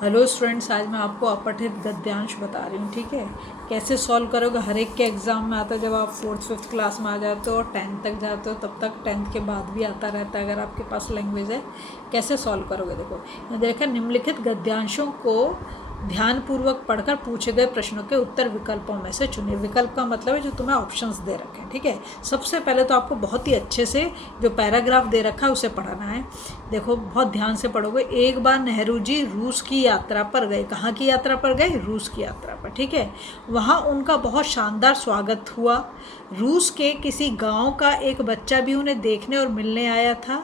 Hello students, आज मैं आपको अपठित गद्यांश बता रही हूँ। ठीक है, कैसे सॉल्व करोगे। हर एक के एग्ज़ाम में आता है। जब आप 4th-5th क्लास में आ जाते हो और 10th तक जाते हो, तब तक 10th के बाद भी आता रहता है अगर आपके पास लैंग्वेज है। कैसे सॉल्व करोगे, देखो देखा, निम्नलिखित गद्यांशों को ध्यानपूर्वक पढ़कर पूछे गए प्रश्नों के उत्तर विकल्पों में से चुनिए। विकल्प का मतलब है जो तुम्हें ऑप्शंस दे रखे हैं। ठीक है, सबसे पहले तो आपको बहुत ही अच्छे से जो पैराग्राफ दे रखा है उसे पढ़ना है। देखो, बहुत ध्यान से पढ़ोगे। एक बार नेहरू जी रूस की यात्रा पर गए। कहाँ की यात्रा पर गए? रूस की यात्रा पर। ठीक है, वहाँ उनका बहुत शानदार स्वागत हुआ। रूस के किसी गांव का एक बच्चा भी उन्हें देखने और मिलने आया था।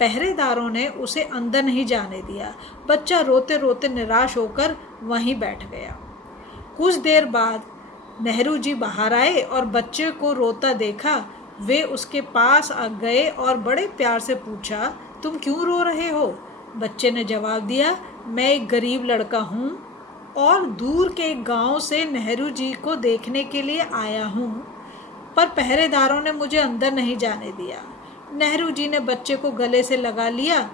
पहरेदारों ने उसे अंदर नहीं जाने दिया। बच्चा रोते रोते निराश होकर वहीं बैठ गया। कुछ देर बाद नेहरू जी बाहर आए और बच्चे को रोता देखा। वे उसके पास आ गए और बड़े प्यार से पूछा, तुम क्यों रो रहे हो? बच्चे ने जवाब दिया, मैं एक गरीब लड़का हूँ और दूर के गांव से नेहरू जी को देखने के लिए आया हूँ, पर पहरेदारों ने मुझे अंदर नहीं जाने दिया। नेहरू जी ने बच्चे को गले से लगा लिया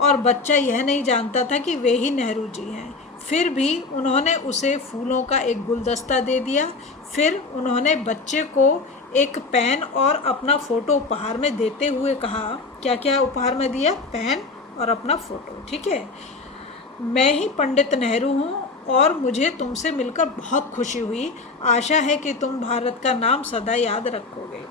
और बच्चा यह नहीं जानता था कि वे ही नेहरू जी हैं। फिर भी उन्होंने उसे फूलों का एक गुलदस्ता दे दिया। फिर उन्होंने बच्चे को एक पेन और अपना फ़ोटो उपहार में देते हुए कहा, क्या क्या उपहार में दिया? पेन और अपना फ़ोटो। ठीक है, मैं ही पंडित नेहरू हूँ और मुझे तुमसे मिलकर बहुत खुशी हुई। आशा है कि तुम भारत का नाम सदा याद रखोगे।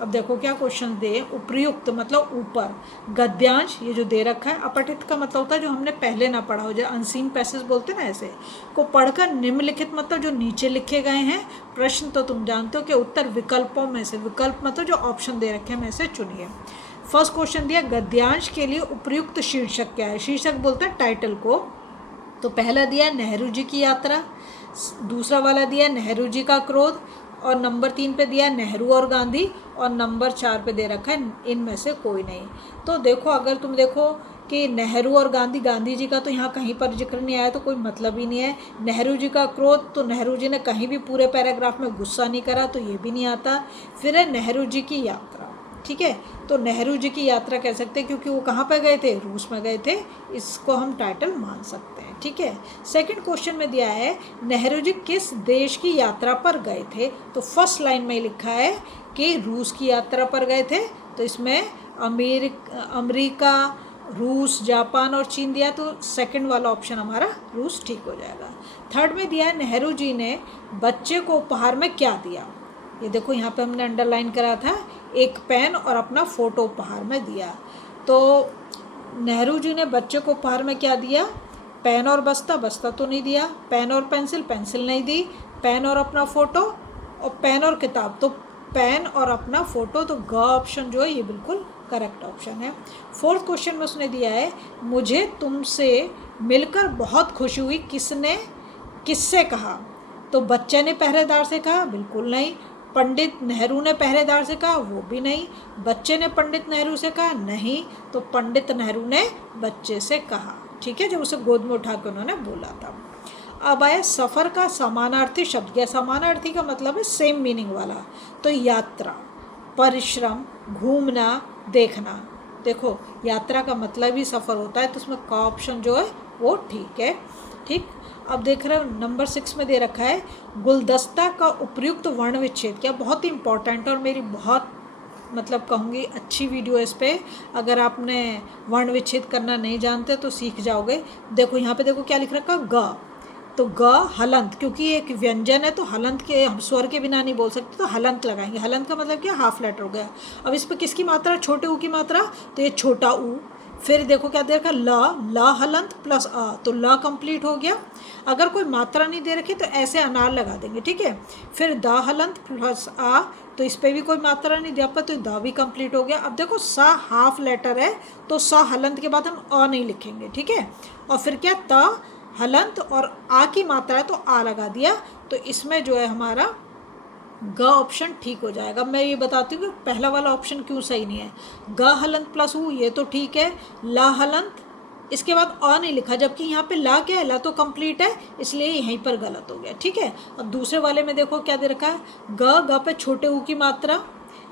अब देखो क्या क्वेश्चन दे। उपर्युक्त मतलब ऊपर, गद्यांश ये जो दे रखा है। अपठित का मतलब होता है जो हमने पहले ना पढ़ा हो, जो अनसीन पैसेज बोलते हैं ना, ऐसे को पढ़कर निम्नलिखित मतलब जो नीचे लिखे गए हैं प्रश्न तो तुम जानते हो कि उत्तर विकल्पों में से, विकल्प मतलब जो ऑप्शन दे रखे हैं में से चुनिए। फर्स्ट क्वेश्चन दिया, गद्यांश के लिए उपयुक्त शीर्षक क्या है? शीर्षक बोलते हैं टाइटल को। तो पहला दिया नेहरू जी की यात्रा, दूसरा वाला दिया नेहरू जी का क्रोध, और नंबर 3 पे दिया नेहरू और गांधी, और नंबर 4 पे दे रखा है इनमें से कोई नहीं। तो देखो, अगर तुम देखो कि नेहरू और गांधी, गांधी जी का तो यहाँ कहीं पर जिक्र नहीं आया, तो कोई मतलब ही नहीं है। नेहरू जी का क्रोध, तो नेहरू जी ने कहीं भी पूरे पैराग्राफ में गुस्सा नहीं करा, तो ये भी नहीं आता। फिर है नेहरू जी की यात्रा। ठीक है, तो नेहरू जी की यात्रा कह सकते हैं क्योंकि वो कहाँ पर गए थे? रूस में गए थे। इसको हम टाइटल मान सकते हैं। ठीक है, सेकंड क्वेश्चन में दिया है नेहरू जी किस देश की यात्रा पर गए थे? तो फर्स्ट लाइन में लिखा है कि रूस की यात्रा पर गए थे, तो इसमें अमेरिका, रूस, जापान और चीन दिया, तो सेकंड वाला ऑप्शन हमारा रूस ठीक हो जाएगा। थर्ड में दिया है नेहरू जी ने बच्चे को उपहार में क्या दिया? ये देखो, यहाँ पे हमने अंडरलाइन करा था, एक पेन और अपना फ़ोटो उपहार में दिया। तो नेहरू जी ने बच्चे को उपहार में क्या दिया? पेन और बस्ता, बस्ता तो नहीं दिया। पेन और पेंसिल, पेंसिल नहीं दी। पेन और अपना फ़ोटो, और पेन और किताब, तो पेन और अपना फ़ोटो, तो ग ऑप्शन जो है ये बिल्कुल करेक्ट ऑप्शन है। फोर्थ क्वेश्चन में उसने दिया है, मुझे तुमसे मिलकर बहुत खुशी हुई, किसने किससे कहा? तो बच्चे ने पहरेदार से कहा? बिल्कुल नहीं। पंडित नेहरू ने पहरेदार से कहा? वो भी नहीं। बच्चे ने पंडित नेहरू से कहा? नहीं। तो पंडित नेहरू ने बच्चे से कहा। ठीक है, जब उसे गोद में उठा के उन्होंने बोला था। अब आया सफ़र का समानार्थी शब्द। या समानार्थी का मतलब है सेम मीनिंग वाला। तो यात्रा, परिश्रम, घूमना, देखना। देखो, यात्रा का मतलब ही सफ़र होता है, तो उसमें का ऑप्शन जो है वो ठीक है। ठीक, अब देख रहे हो नंबर 6 में दे रखा है, गुलदस्ता का उपयुक्त वर्ण विच्छेद क्या? बहुत ही इंपॉर्टेंट और मेरी बहुत मतलब कहूँगी अच्छी वीडियो है इस पर। अगर आपने वर्ण विच्छेद करना नहीं जानते तो सीख जाओगे। देखो यहाँ पे देखो क्या लिख रखा, ग, तो ग हलंत, क्योंकि एक व्यंजन है तो हलंत के हम स्वर के बिना नहीं बोल सकते, तो हलंत लगाएंगे। हलंत का मतलब क्या? हाफ लेटर हो गया। अब इस पर किसकी मात्रा? छोटे ऊ की मात्रा, तो ये छोटा ऊ। फिर देखो क्या दे रखा, ला हलंत प्लस आ, तो ला कंप्लीट हो गया। अगर कोई मात्रा नहीं दे रखी तो ऐसे अनार लगा देंगे। ठीक है, फिर दा हलंत प्लस आ, तो इस पर भी कोई मात्रा नहीं दिया पर, तो दा भी कंप्लीट हो गया। अब देखो सा हाफ लेटर है, तो सा हलंत के बाद हम अ नहीं लिखेंगे। ठीक है, और फिर क्या, ता हलंत और आ की मात्रा है तो आ लगा दिया, तो इसमें जो है हमारा ग ऑप्शन ठीक हो जाएगा। मैं ये बताती हूँ कि पहला वाला ऑप्शन क्यों सही नहीं है। ग हलंत प्लस ऊ ये तो ठीक है, ला हलंत, इसके बाद अ नहीं लिखा, जबकि यहाँ पे ला क्या है? ला तो कंप्लीट है, इसलिए यहीं पर गलत हो गया। ठीक है, अब दूसरे वाले में देखो क्या दे रखा है, ग पे छोटे ऊ की मात्रा,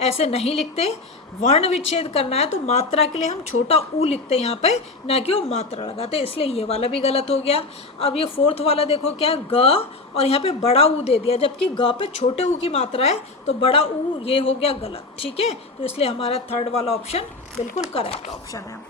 ऐसे नहीं लिखते। वर्ण विच्छेद करना है तो मात्रा के लिए हम छोटा ऊ लिखते हैं यहाँ पे, ना कि वो मात्रा लगाते, इसलिए ये वाला भी गलत हो गया। अब ये फोर्थ वाला देखो क्या, ग और यहाँ पे बड़ा ऊ दे दिया, जबकि ग पे छोटे ऊ की मात्रा है, तो बड़ा ऊ ये हो गया गलत, ठीक है। तो इसलिए हमारा थर्ड वाला ऑप्शन बिल्कुल करेक्ट ऑप्शन है।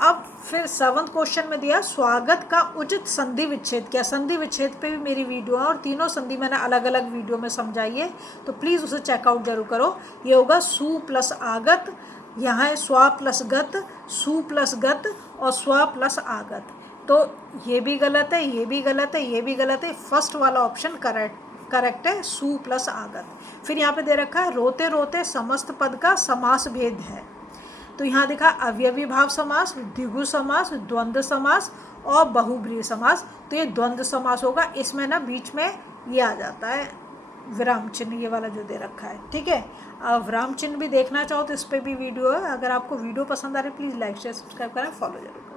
अब फिर 7th क्वेश्चन में दिया स्वागत का उचित संधि विच्छेद क्या। संधि विच्छेद पे भी मेरी वीडियो है और तीनों संधि मैंने अलग अलग वीडियो में समझाई है, तो प्लीज़ उसे चेकआउट जरूर करो। ये होगा सु प्लस आगत, यहाँ है स्वा प्लस गत, सु प्लस गत और स्वा प्लस आगत, तो ये भी गलत है, ये भी गलत है, ये भी गलत है। फर्स्ट वाला ऑप्शन करेक्ट है, सु प्लस आगत। फिर यहाँ पे दे रखा है रोते रोते समस्त पद का समास भेद है, तो यहाँ देखा अवयवी भाव समास, द्विगु समास, द्वंद्व समास और बहुब्रीहि समास, तो ये द्वंद्व समास होगा। इसमें ना बीच में ये आ जाता है विराम चिन्ह, ये वाला जो दे रखा है, ठीक है। विराम चिन्ह भी देखना चाहो तो इस पर भी वीडियो है। अगर आपको वीडियो पसंद आ रही है प्लीज़ लाइक शेयर सब्सक्राइब करें, फॉलो जरूर।